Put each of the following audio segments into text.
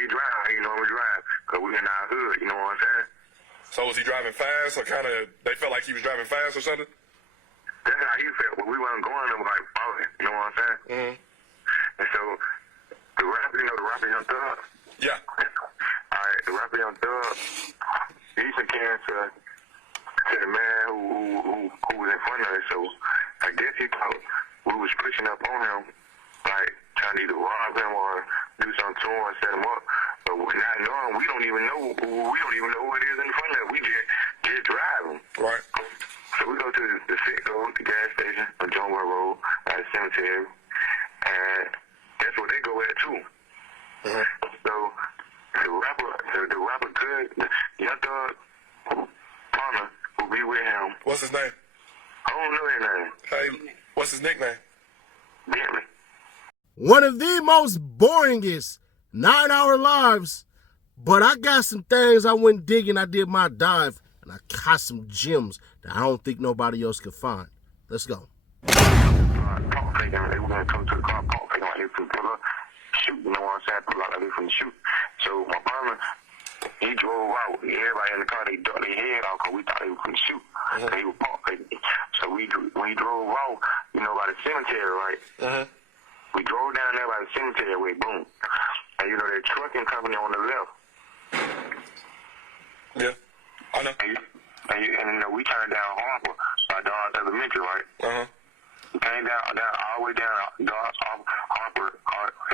he drive, how you normally drive, because we in our hood, you know what I'm saying? So was he driving fast, or kind of, they felt like he was driving fast or something? That's how he felt, but we wasn't going there like falling, you know what I'm saying? Mm-hmm. And so, the rapper, the rapper Young Thug. Yeah. Alright, the rapper Young Thug, he came to the man who was in front of us, so I guess he thought we was pushing up on him, like trying to either rob him or do something to him or set him up. But we're not knowing, we don't even know who it is in front of us. We just drive him. Right. So we go to the Citgo, the gas station on Jonesboro Road, at the cemetery, and that's where they go at too. Mm-hmm. So the rapper good, the Young Thug partner will be with him. What's his name? I don't know his name. Hey, what's his nickname? Bentley. One of the most boringest 9-hour lives, but I got some things I went digging. I did my dive, and I caught some gems that I don't think nobody else could find. Let's go. Pump faking, they were going to come to the car, pump faking like they from pull up, shoot, you know what I'm saying, pull out like they from the shoot. So my partner, he drove out. Everybody in the car, they ducked their head out because we thought they were from the shoot. Mm-hmm. They were pump faking. So when he drove out, you know, by the cemetery, right? Mm-hmm. We drove down there by the cemetery, way boom. And you know, that trucking company on the left. Yeah, I know. And you know, we turned down Harper by Dodge Elementary, right? Uh-huh. We came down all the way down Dodge Harper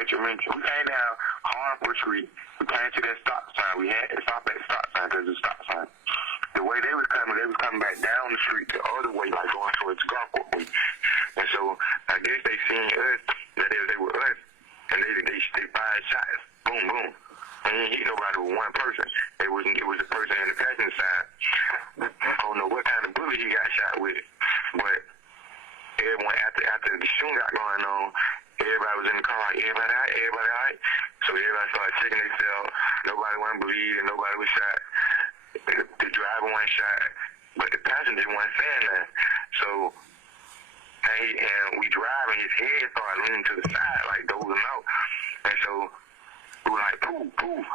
Elementary. We came down Harper Street. We came to that stop sign. We had to stop at the stop sign because it's a stop sign. The way they was coming back down the street the other way, like going towards Gulfport way. And so I guess they seen us, that they were us, and they fired shots. Boom, boom. And he didn't hit nobody with one person. It was a person in the passenger side. I don't know what kind of bullet he got shot with, but everyone after the shooting got going on, everybody was in the car like, everybody all right? So everybody started checking themselves. Nobody wasn't bleeding, nobody was shot. The driver wasn't shot, but the passenger wasn't saying that. So, and we driving, his head started leaning to the side, like dozing out. And so, we were like, poof, poof.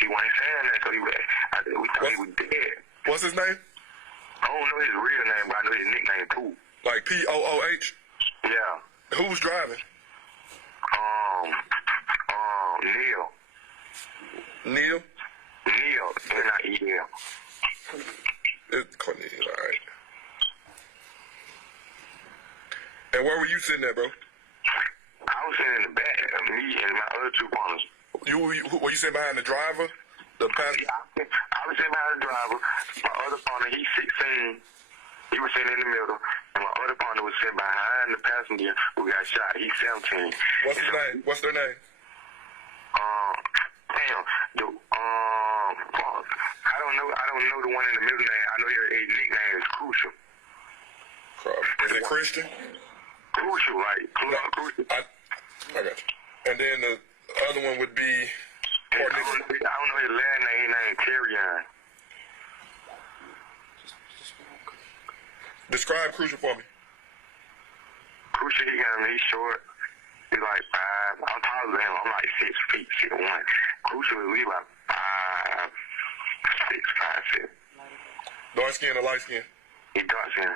He wasn't saying that, so we thought he was dead. What's his name? I don't know his real name, but I know his nickname, Pooh. Like P-O-O-H? Yeah. Who's driving? Neil. Neil? Neil, N-I-E-L. It's Cornelius, all right. And where were you sitting at, bro? I was sitting in the back, me and my other two partners. Were you sitting behind the driver? The passenger? I was sitting behind the driver. My other partner, he's 16. He was sitting in the middle. And my other partner was sitting behind the passenger who got shot. He's 17. What's his name? What's their name? I don't know the one in the middle name. I know his nickname is Crucial. Is it Christian? Crucial, right? Crucial. I got you. And then the other one would be Cornelius. I don't know his last name. His name is Terrion. Describe Crucial for me. Crucial, he's short. He's like 5. I'm taller than him. I'm like 6 feet, 6'1". Crucial is about 5, 6, 5, 6. Dark skin or light skin? He dark skin.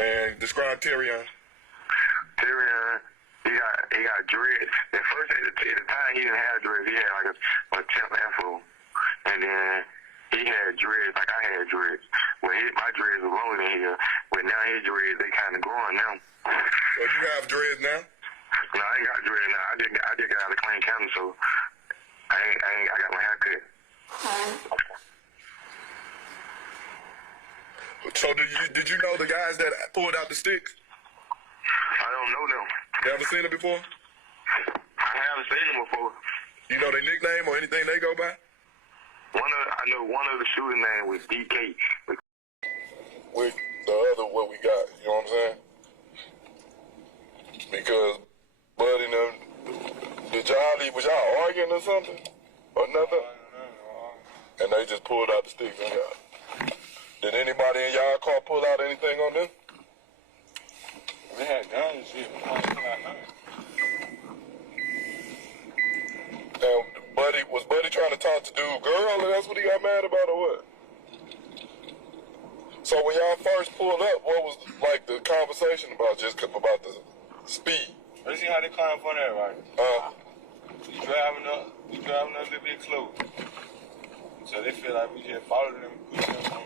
And describe Terrion. Terrion, he got dreads. At first, at the time, he didn't have dreads. He had like a temp afro. And then he had dreads like I had dreads. Well, my dreads were longer than his. But now his dreads, they kind of growing now. So you have dreads now? No, I ain't got dreads now. I just got out of Clean County, so I got my hair cut. So did you know the guys that pulled out the sticks? I don't know them. Never seen them before? I haven't seen them before. You know their nickname or anything they go by? I know one of the shooter name was DK. With the other what we got, you know what I'm saying? Because Buddy, was y'all arguing or something? Or nothing? And they just pulled out the sticks and got. Did anybody in y'all car pull out anything on them? We had guns and shit. about the dude girl, and that's what he got mad about, or what? So when y'all first pulled up, what was like the conversation about? Just about the speed? Let's see how they climb for that, right? We driving up a little bit close. So they feel like we just followed them and pushed them on.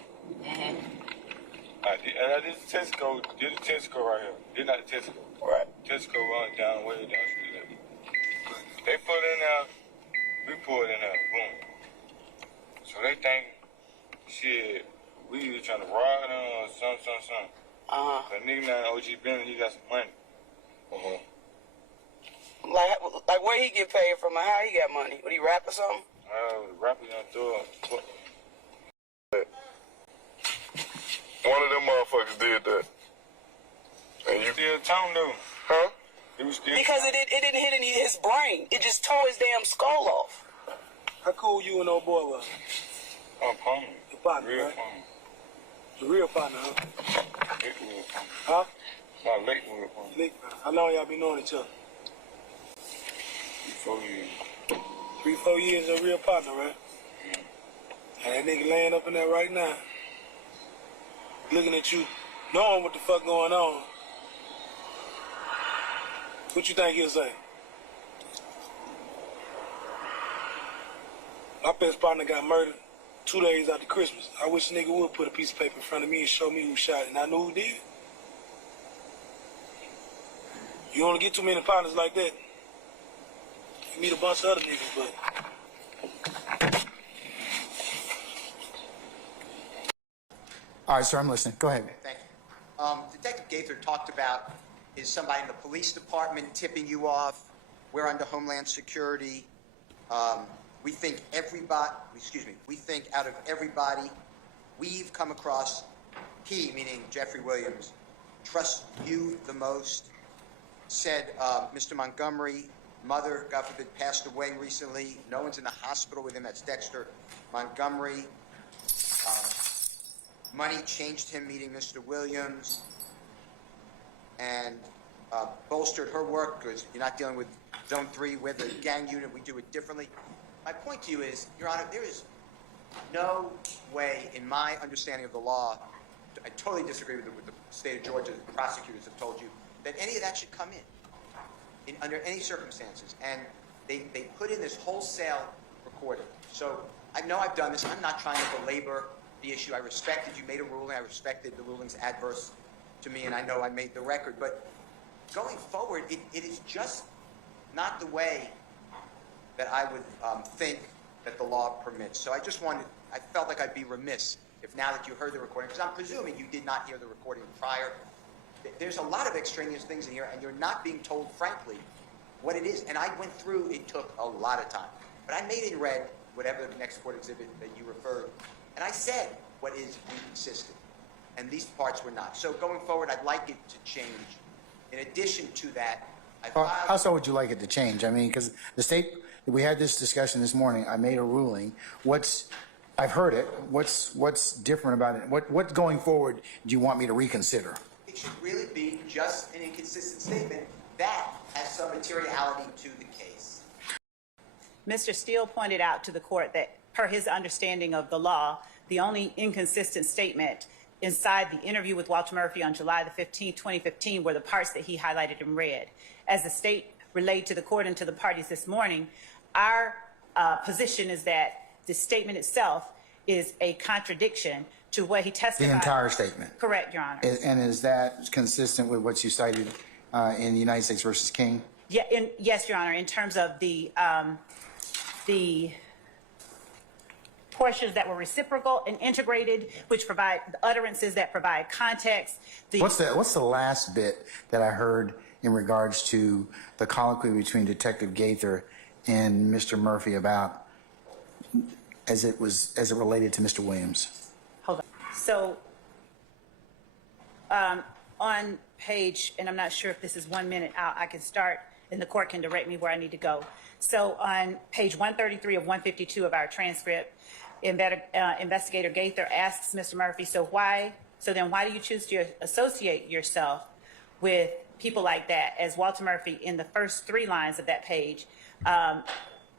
And this is Tesco. This is Tesco right here. This not Tesco. Right. Tesco run down way down the street. They pulled in there. We pulled in there. Boom. So they think, shit, we either trying to rob them or something. But nigga now OG Bennett, he got some money. Like where he get paid from and how he got money? Would he rap or something? Rapper gonna throw One of them motherfuckers did that. And you still tongue though. Huh? He was still Because it didn't hit any of his brain. It just tore his damn skull off. How cool you and old boy was? Oh, partner. Your partner, Real right? partner. The real partner, huh? Late real partner. Huh? Not late real partner. Nick, how long y'all been knowing each other? 4 years. 3-4 years of real partner, right? And that nigga laying up in there right now, looking at you, knowing what the fuck going on. What you think he'll say? My best partner got murdered 2 days after Christmas. I wish a nigga would put a piece of paper in front of me and show me who shot it, and I knew who did. You only get too many partners like that. You meet a bunch of other niggas, but All right, sir, I'm listening. Go ahead. Thank you. Detective Gaither talked about, is somebody in the police department tipping you off? We're under Homeland Security. We think we think out of everybody we've come across, he, meaning Jeffrey Williams, trusts you the most. Said Mr. Montgomery, mother, God forbid, passed away recently. No one's in the hospital with him. That's Dexter Montgomery. Money changed him meeting Mr. Williams and bolstered her work because you're not dealing with Zone 3 with a gang unit. We do it differently. My point to you is, Your Honor, there is no way, in my understanding of the law, I totally disagree with the state of Georgia, the prosecutors have told you, that any of that should come in under any circumstances. And they put in this wholesale recording. So I know I've done this. I'm not trying to belabor the issue. I respected you made a ruling. I respected the rulings adverse to me, and I know I made the record. But going forward, it is just not the way that I would think that the law permits. So I felt like I'd be remiss if now that you heard the recording, because I'm presuming you did not hear the recording prior. There's a lot of extraneous things in here, and you're not being told, frankly, what it is. And I went through, it took a lot of time. But I made in red whatever the next court exhibit that you referred, and I said what is inconsistent. And these parts were not. So going forward, I'd like it to change. In addition to that, How so would you like it to change? I mean, because the state, we had this discussion this morning. I made a ruling. I've heard it. What's different about it? What going forward do you want me to reconsider? It should really be just an inconsistent statement that has some materiality to the case. Mr. Steele pointed out to the court that, per his understanding of the law, the only inconsistent statement inside the interview with Walter Murphy on July the 15th, 2015, were the parts that he highlighted in red. As the state relayed to the court and to the parties this morning, our position is that the statement itself is a contradiction to what he testified. The entire statement? Correct, Your Honor. And is that consistent with what you cited in the United States versus King? Yeah, yes, Your Honor, in terms of the portions that were reciprocal and integrated, which provide the utterances that provide context. What's the last bit that I heard in regards to the colloquy between Detective Gaither and Mr. Murphy about as it related to Mr. Williams? Hold on. So on page, and I'm not sure if this is 1 minute out, I can start and the court can direct me where I need to go. So on page 133 of 152 of our transcript, Investigator Gaither asks Mr. Murphy, so then why do you choose to associate yourself with people like that? As Walter Murphy, in the first 3 lines of that page,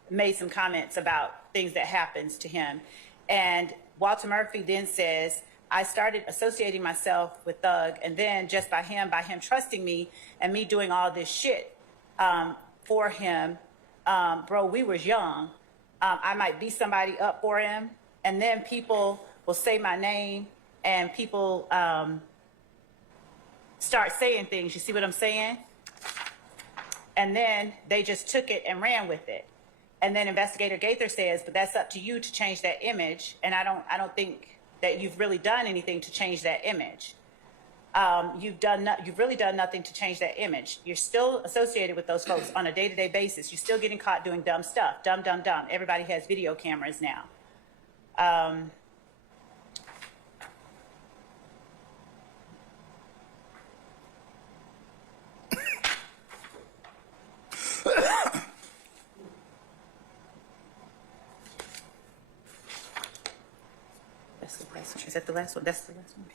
made some comments about things that happens to him. And Walter Murphy then says, I started associating myself with Thug, and then just by him trusting me and me doing all this shit for him, bro, we was young. I might beat somebody up for him, and then people will say my name, and people start saying things. You see what I'm saying? And then they just took it and ran with it. And then Investigator Gaither says, but that's up to you to change that image. And I don't think that you've really done anything to change that image. You've really done nothing to change that image. You're still associated with those folks on a day-to-day basis. You're still getting caught doing dumb stuff. Dumb. Everybody has video cameras now. That's the last one. Is that the last one? That's the last one.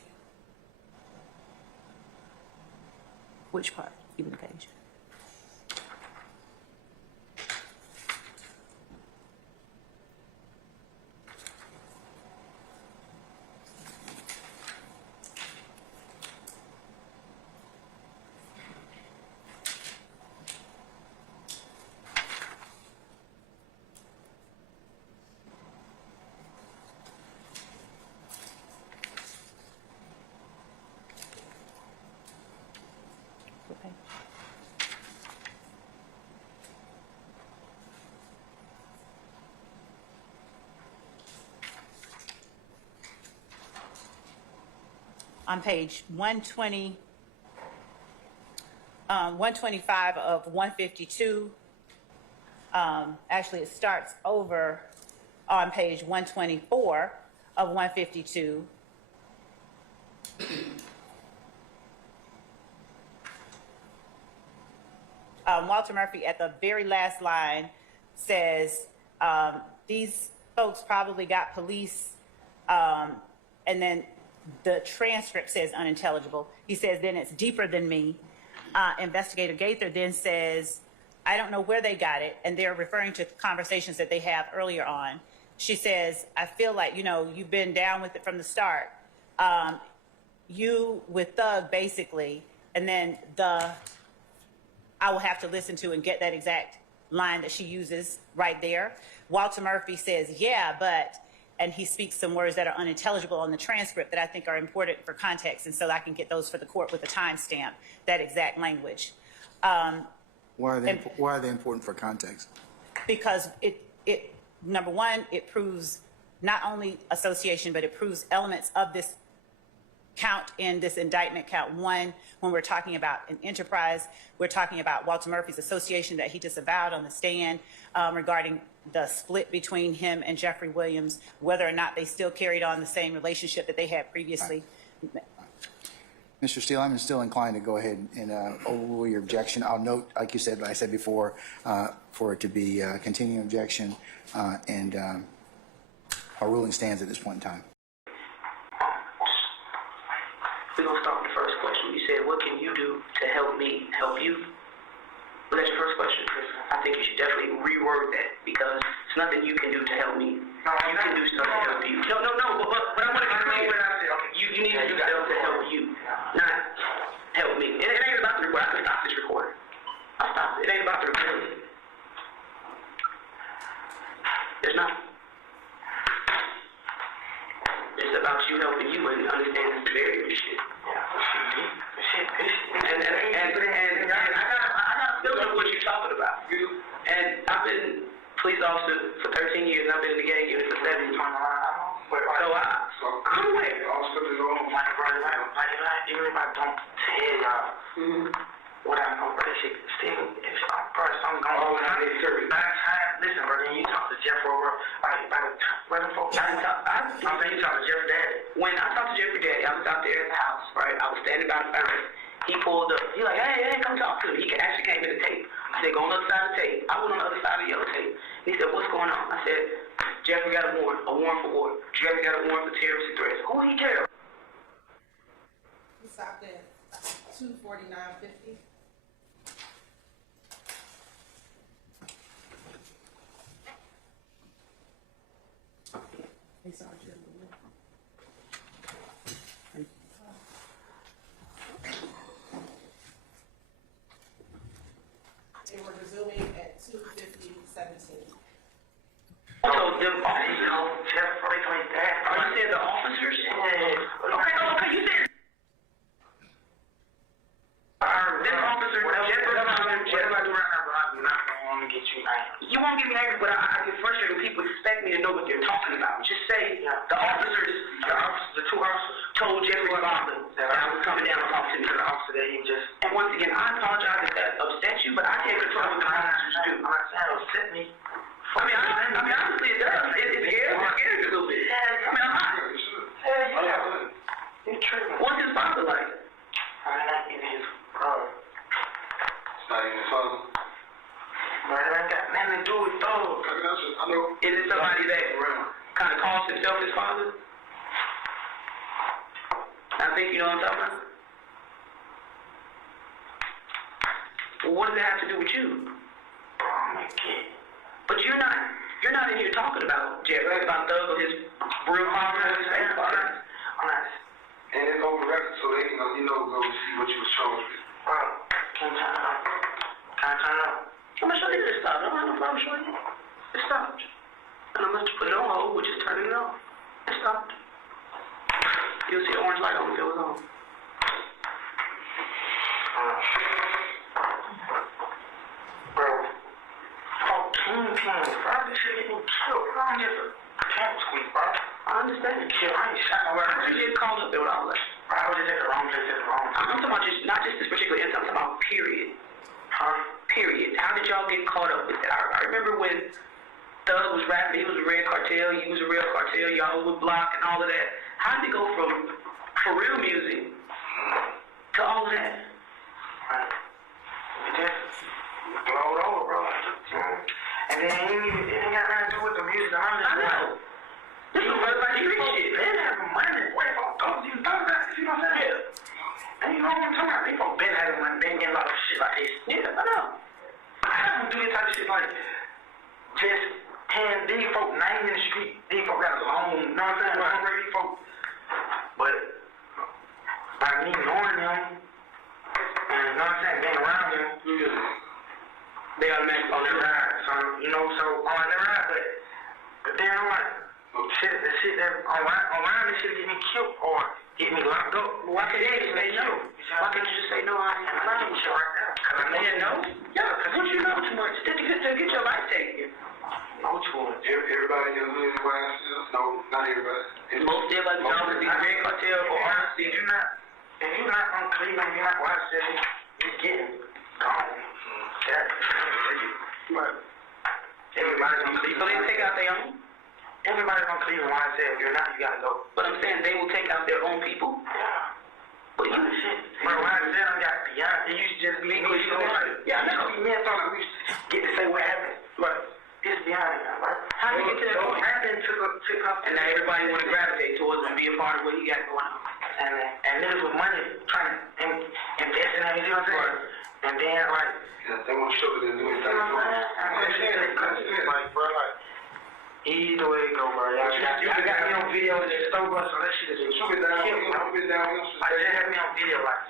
Which part? Even the page. Okay. On page 120, 125 of 152, actually it starts over on page 124 of 152. Walter Murphy at the very last line says, these folks probably got police, and then the transcript says unintelligible. He says, then it's deeper than me. Investigator Gaither then says, I don't know where they got it, and they're referring to conversations that they have earlier on. She says, I feel like, you've been down with it from the start. You with Thug, basically, and then I will have to listen to and get that exact line that she uses right there. Walter Murphy says, yeah, but, and he speaks some words that are unintelligible on the transcript that I think are important for context, and so I can get those for the court with a timestamp, that exact language. Why are they important for context? Because it number one, it proves not only association, but it proves elements of this count in this indictment, count one. When we're talking about an enterprise, we're talking about Walter Murphy's association that he disavowed on the stand regarding the split between him and Jeffrey Williams, whether or not they still carried on the same relationship that they had previously. Mr. Steele, I'm still inclined to go ahead and overrule your objection. I'll note, like you said, I said before, for it to be a continuing objection, and our ruling stands at this point in time. We're going to start with the first question. You said, what can you do to help me help you? Well, that's your first question. I think you should definitely reword that, because it's nothing you can do to help me. No, you can do stuff to help you. No, but I want to be clear. You need to do stuff to help you, not help me. It ain't about the recording. I can stop this recording. I'll stop it. It ain't about the recording. It's not. It's about you helping you and understanding the severity of this shit. And I got a feeling of what you're talking about. And I've been police officer for 13 years, and I've been in the gang unit for 7 years. So I'm aware. Even if I don't tell y'all what I know, but shit still, if something going on, by the time, listen, brother, you talk to Jeff over, by the time, where the folks, I'm saying you talk to Jeff's daddy. When I talked to Jeffrey daddy, I was out there at the house, right? I was standing by the fountain. He pulled up. He's like, hey, come talk to me. He actually came in the tape. I said, go on the other side of the tape. I went on the other side of the yellow tape. And he said, what's going on? I said, Jeffrey got a warrant for what? Jeffrey got a warrant for terrorist threats. Who he terror? He stopped at 249.50. them officers. Jeff, they told me that. Oh, you said the officers? Yeah. Okay, you said. This officer, Jeff, I do right now, bro. I'm not going to get you angry. You won't get me angry, but I get frustrated when people expect me to know what they're talking about. Just say the officers, the two officers, told Jeffrey's father that I was coming down to talk to me. The officer that he just. And once again, I apologize if that upset you, but I can't control what the officers do. I'm not saying it upset me. I mean, honestly, it does. It scares me a little bit. I mean, I'm not. You're tripping. What's his father like? I'm not even his father. It's not even his father. But it ain't got nothing to do with those. I know. Is it somebody that kind of calls himself his father? I think you know what I'm talking about. Well, what does that have to do with you? I'm a kid. But you're not in here talking about Jerry, right? About Thug or his real father or his fake father. I'm not. And it's over the record so they can go, go see what you was charged with. Can I turn it off? I'm gonna show you this stuff. I don't have no problem showing you. It stopped. And I'm gonna put it on hold, which is turning it off. It stopped. You'll see the orange light on when it goes on. Bro. Oh, Kingpin. Bro, this shit get me killed. Bro, I'm just a camp squeak, bro. I understand the kill. I ain't shot nowhere. I just get called up there with all that. Bro, I was just at the wrong place at the wrong time. I'm talking about not just this particular instance. I'm talking about period. Period. How did y'all get caught up with that? I remember when Thug was rapping, he was a Red Cartel, you was a Real Cartel, y'all would block and all of that. How did it go from for real music to all of that? It just blowed over, bro. And then it ain't got nothing to do with the music. I know. This is like street shit. They have money. Where the fuck you thought about it? You know what I'm saying? And you know what I'm talking about? They folk been having money, been getting a lot of shit like this. Yeah, I know. I don't do this type of shit like just hand these folk name in the street. These folk got a loan, you know what I'm saying? Right. These folk. But by me knowing them, and you know what I'm saying, being around them, They automatically on their ride. So, so on their ride, but then I'm like, the shit that online, this shit get me killed or get me locked up. Why can't you just say no? Why can't you just say no? I ain't lying with you right now. Cause I know you know. Yeah, cause once you know too much, to get your life taken. No choice. Everybody in the hood is YSL. No, not everybody. Most everybody y'all would be Red Cartel or RC. If you're not on Cleveland, you're not YSL, you're getting gone. But everybody's on Cleveland. So they take out their own? Everybody's on Cleveland YSL. If you're not, you gotta go. But I'm saying they will take out their own people? Yeah. But you shit. Bro, YSL I got beyond. It used to just be me. Yeah, I know. Me and Tony, we used to get to say what happened. But it's beyond it, bro. How did you get to that point? Happened took up. And now everybody want to gravitate towards and be a part of what he got going on. And niggas with money trying to invest in it, you know what I'm saying? And then, like, they want to show that they're doing things. Like, bro, like, either way it go, bro. Y'all got me on video in the store, bro, so that shit is killed. I just had me on video, like,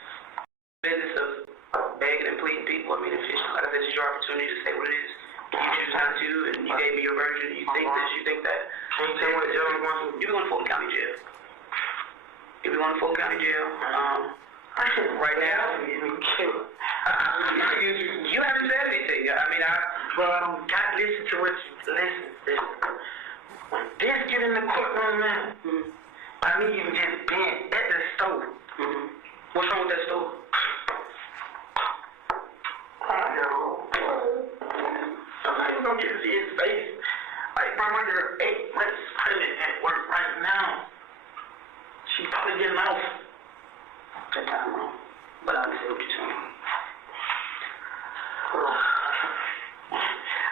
business of begging and pleading people. I mean, if it's, like I said, it's your opportunity to say what it is. You choose not to, and you gave me your version, and you think this, you think that. Can you tell me what jail I'm going to? You'll be going to Fulton County Jail. You'll be going to Fulton County Jail. Right now, you haven't said anything. I mean, bro, I don't got to listen to what you listen. When this get in the courtroom, man, I need you just being at the store. What's wrong with that store? Somebody's gonna get to see his face. Like, bro, my girl 8 months pregnant at work right now. She probably getting off. That time wrong. But I understand what you're saying.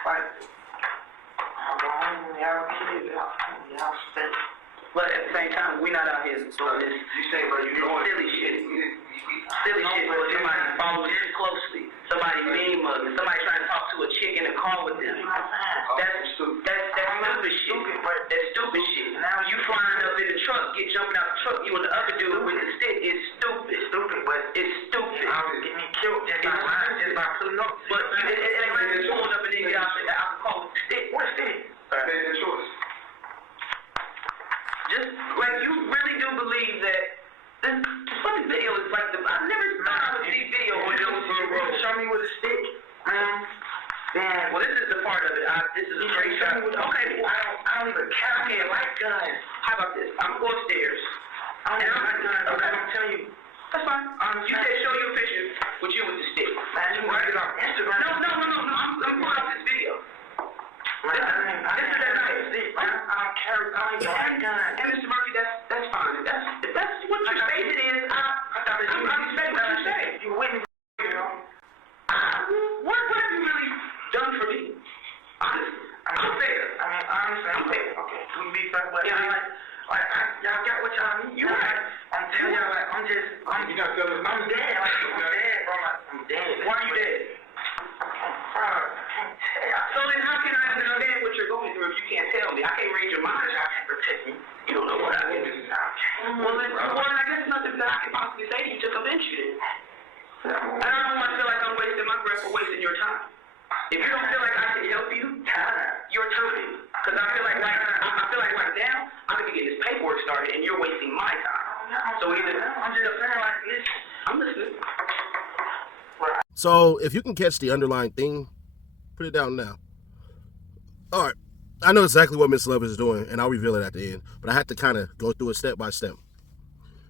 Like, I'm going, y'all kids, y'all stay. But at the same time, we're not out here doing this. You say, bro, you doing silly shit. Silly shit where somebody follows this closely. Somebody mean mugging. Somebody trying to talk to a chick in the car with them. That's stupid shit. That's stupid shit. Now you flying up in the truck, get jumping out the truck, you and the other dude with the stick. It's stupid. But it's stupid. I was getting me killed just by pulling up. But it ain't like you pulling up and then get out the car with the stick. What stick? Bad choice. this is a great shot. Okay, well, I don't even care. Okay, I like guns. How about this? I'm going upstairs. I don't like guns. Okay, I'm telling you. That's fine. You said show your picture with you with the stick. Man, you want to get on Instagram? No. I'm pulling up this video. This is that night. I don't care. I don't even like guns. And Mr. Murphy, that's fine. That's what your statement is. I'm respecting what you say. You're with me, you know. What have you really done for me? Honestly, I'm fair. I mean, honestly, I'm fair. Okay, we can be fair, but yeah, y'all got what y'all need. You right? I'm telling y'all, like, I'm dead. Like, I'm dead. Bro. I'm dead. Why are you dead? Bro, I can't tell. So then, how can I understand what you're going through if you can't tell me? I can't read your mind. Y'all can't protect me. You don't know what I did. Well, I guess nothing that I can possibly say to you to convince you then. And I don't want to feel like I'm wasting my breath or wasting your time. If you don't feel like I can help you, your time. Because I feel like right now, I'm going to get this paperwork started and you're wasting my time. So either I'm just saying like, listen, I'm listening. So if you can catch the underlying theme, put it down now. All right. I know exactly what Miss Love is doing, and I'll reveal it at the end, but I have to kind of go through it step by step.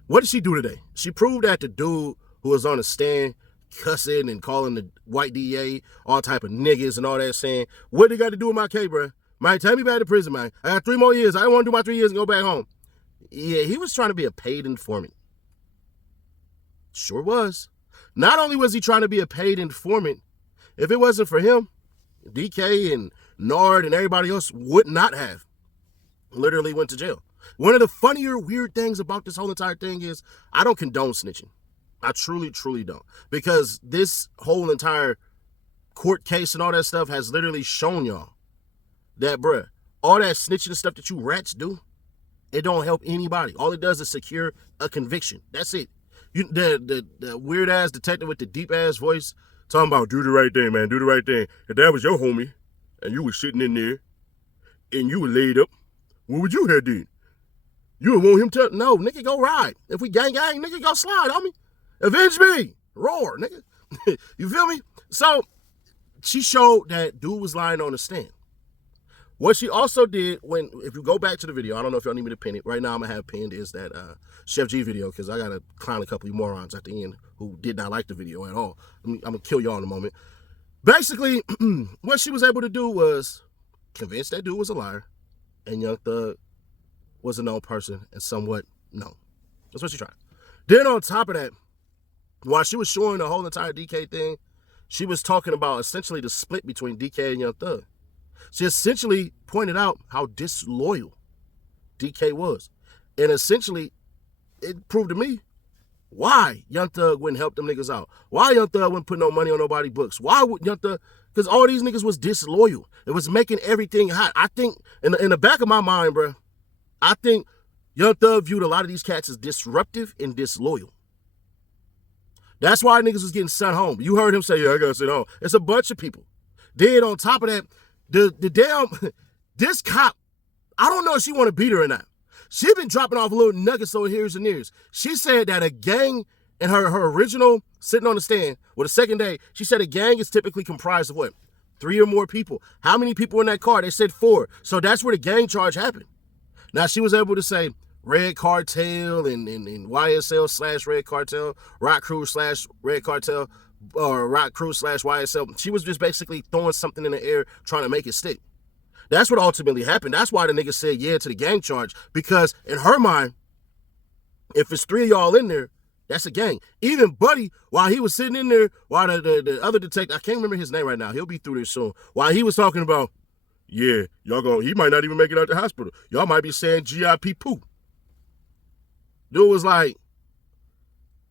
What did she do today? She proved that the dude who was on the stand cussing and calling the white DA all type of niggas and all that, saying, what they got to do with my case, bro? Man, take me back to prison, man. I got 3 more years. I don't want to do my 3 years and go back home. Yeah, he was trying to be a paid informant. Sure was. Not only was he trying to be a paid informant, if it wasn't for him, DK and Nard and everybody else would not have literally went to jail. One of the funnier, weird things about this whole entire thing is I don't condone snitching. I truly, truly don't. Because this whole entire court case and all that stuff has literally shown y'all that, bruh, all that snitching and stuff that you rats do, it don't help anybody. All it does is secure a conviction. That's it. The weird-ass detective with the deep-ass voice talking about, do the right thing, man, do the right thing. If that was your homie and you was sitting in there and you were laid up, what would you have done? You would want him to, no, nigga, go ride. If we gang, nigga, go slide, homie. Avenge me. Roar, nigga. You feel me? So she showed that dude was lying on the stand. What she also did if you go back to the video, I don't know if y'all need me to pin it. Right now I'm going to have pinned is that Chef G video because I got to clown a couple of morons at the end who did not like the video at all. I'm going to kill y'all in a moment. Basically, what she was able to do was convince that dude was a liar and Young Thug was a known person and somewhat known. That's what she tried. Then on top of that, while she was showing the whole entire DK thing, she was talking about essentially the split between DK and Young Thug. She essentially pointed out how disloyal DK was. And essentially, it proved to me why Young Thug wouldn't help them niggas out. Why Young Thug wouldn't put no money on nobody's books. Why would Young Thug? Because all these niggas was disloyal. It was making everything hot. I think, in the back of my mind, bro, I think Young Thug viewed a lot of these cats as disruptive and disloyal. That's why niggas was getting sent home. You heard him say, yeah, I gotta sit home. It's a bunch of people. Then on top of that, the damn, this cop, I don't know if she want to beat her or not. She been dropping off little nuggets over here and years. She said that a gang in her original sitting on the stand, the second day, she said a gang is typically comprised of what? 3 or more people. How many people in that car? They said 4. So that's where the gang charge happened. Now she was able to say Red Cartel and YSL / Red Cartel, Rock Crew / Red Cartel, or Rock Crew / YSL. She was just basically throwing something in the air trying to make it stick. That's what ultimately happened. That's why the nigga said yeah to the gang charge. Because in her mind, if it's 3 of y'all in there, that's a gang. Even Buddy, while he was sitting in there, while the other detective, I can't remember his name right now. He'll be through this soon. While he was talking about, yeah, he might not even make it out the hospital. Y'all might be saying GIP poo. Dude was like,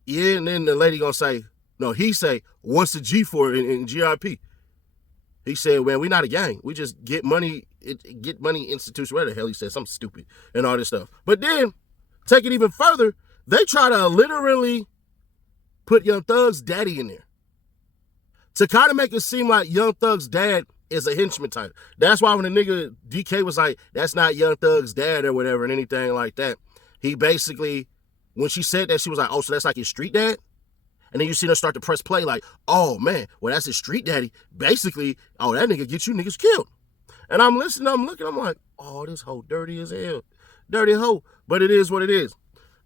yeah, and then the lady gonna say, no, he say, what's the G for in GIP? He said, man, we not a gang. We just get money institution. Where the hell he said something stupid and all this stuff. But then, take it even further, they try to literally put Young Thug's daddy in there to kind of make it seem like Young Thug's dad is a henchman type. That's why when the nigga DK was like, that's not Young Thug's dad or whatever and anything like that, he basically, when she said that, she was like, oh, so that's like his street dad? And then you see her start to press play like, oh, man, well, that's his street daddy. Basically, oh, that nigga get you niggas killed. And I'm listening, I'm looking, I'm like, oh, this hoe dirty as hell. Dirty hoe. But it is what it is.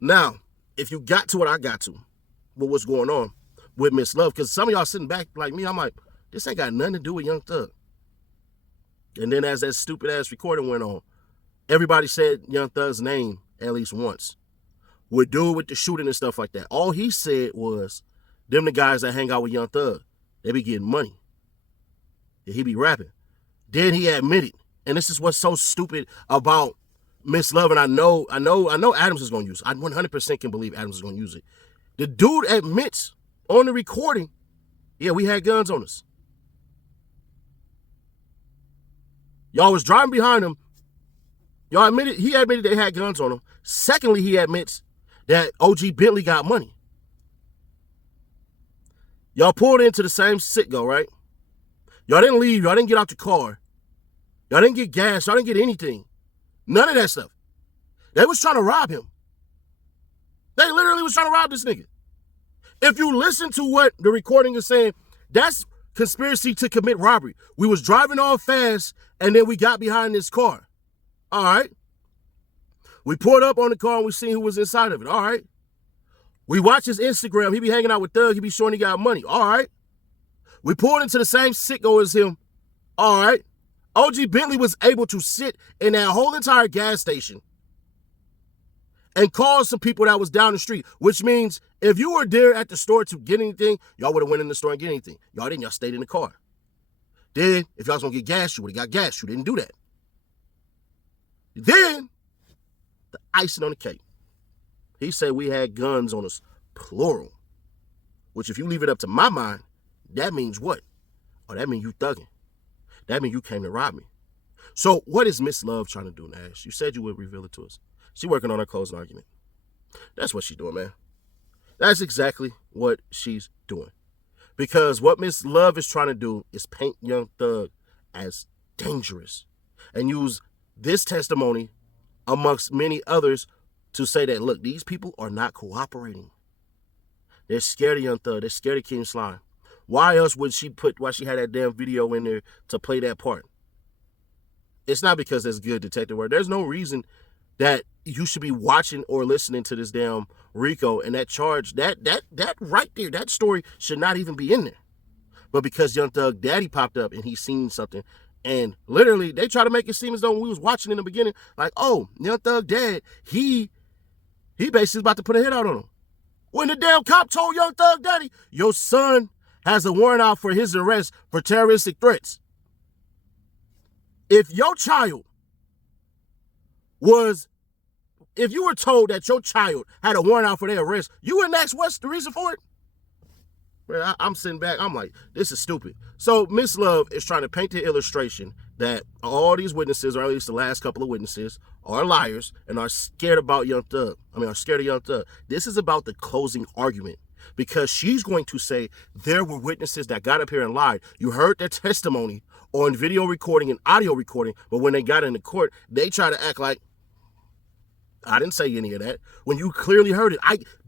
Now, if you got to what I got to, with what's going on with Miss Love, because some of y'all sitting back like me, I'm like, this ain't got nothing to do with Young Thug. And then as that stupid ass recording went on, everybody said Young Thug's name at least once. With dude with the shooting and stuff like that. All he said was, them the guys that hang out with Young Thug, they be getting money. And he be rapping. Then he admitted, and this is what's so stupid about Miss Love, and I know Adams is gonna use it. I 100% can believe Adams is gonna use it. The dude admits on the recording, yeah, we had guns on us. Y'all was driving behind him. He admitted they had guns on him. Secondly, he admits that OG Bentley got money. Y'all pulled into the same Citgo, right? Y'all didn't leave. Y'all didn't get out the car. Y'all didn't get gas. Y'all didn't get anything. None of that stuff. They was trying to rob him. They literally was trying to rob this nigga. If you listen to what the recording is saying, that's conspiracy to commit robbery. We was driving all fast, and then we got behind this car. All right. We pulled up on the car, and we seen who was inside of it. All right. We watch his Instagram. He be hanging out with Thug. He be showing he got money. All right. We pulled into the same Citgo as him. All right. OG Bentley was able to sit in that whole entire gas station and call some people that was down the street, which means if you were there at the store to get anything, y'all would have went in the store and get anything. Y'all didn't. Y'all stayed in the car. Then, if y'all was going to get gas, you would have got gas. You didn't do that. Then, the icing on the cake. He said we had guns on us, plural. Which, if you leave it up to my mind, that means what? Oh, that means you thugging. That means you came to rob me. So, what is Miss Love trying to do, Nash? You said you would reveal it to us. She working on her closing argument. That's what she's doing, man. That's exactly what she's doing. Because what Miss Love is trying to do is paint Young Thug as dangerous and use this testimony amongst many others to say that, look, these people are not cooperating. They're scared of Young Thug. They're scared of King Slime. Why else would she had that damn video in there to play that part? It's not because that's good detective work. There's no reason that you should be watching or listening to this damn Rico and that charge, that right there, that story should not even be in there. But because Young Thug Daddy popped up and he seen something, and literally they try to make it seem as though when we was watching in the beginning, like, oh, Young Thug Dad, he basically about to put a hit out on him. When the damn cop told Young Thug Daddy, your son has a warrant out for his arrest for terroristic threats. If your child if you were told that your child had a warrant out for their arrest, you wouldn't ask what's the reason for it? Bro, I'm sitting back, I'm like, this is stupid. So Miss Love is trying to paint the illustration that all these witnesses, or at least the last couple of witnesses, are liars and are scared about Young Thug. Are scared of Young Thug. This is about the closing argument. Because she's going to say there were witnesses that got up here and lied. You heard their testimony on video recording and audio recording, but when they got into court, they try to act like, I didn't say any of that. When you clearly heard it,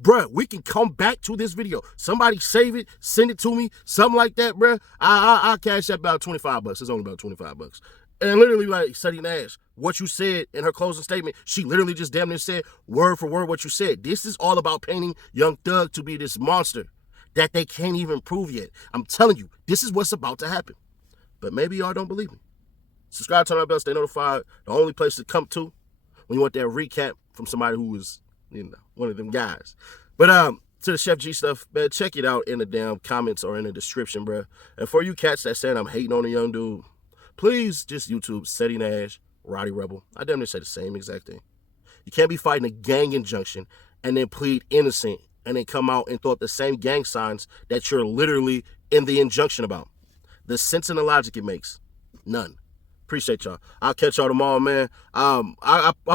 bruh, we can come back to this video. Somebody save it, send it to me, something like that, bruh. I'll cash that about $25. It's only about $25. And literally, like, Sadie Nash, what you said in her closing statement, she literally just damn near said word for word what you said. This is all about painting Young Thug to be this monster that they can't even prove yet. I'm telling you, this is what's about to happen. But maybe y'all don't believe me. Subscribe, turn on the bell, stay notified. The only place to come to when you want that recap from somebody who was, one of them guys. But to the Chef G stuff, man, check it out in the damn comments or in the description, bruh. And for you cats that saying I'm hating on a young dude, please just YouTube Sadie Nash, Roddy Rebel. I damn near say the same exact thing. You can't be fighting a gang injunction and then plead innocent and then come out and throw up the same gang signs that you're literally in the injunction about. The sense and the logic it makes, none. Appreciate y'all. I'll catch y'all tomorrow, man. I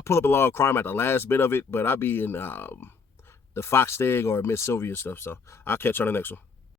pull up a law of crime at the last bit of it, but I'll be in the Fox Thing or Miss Sylvia stuff, so I'll catch y'all on the next one.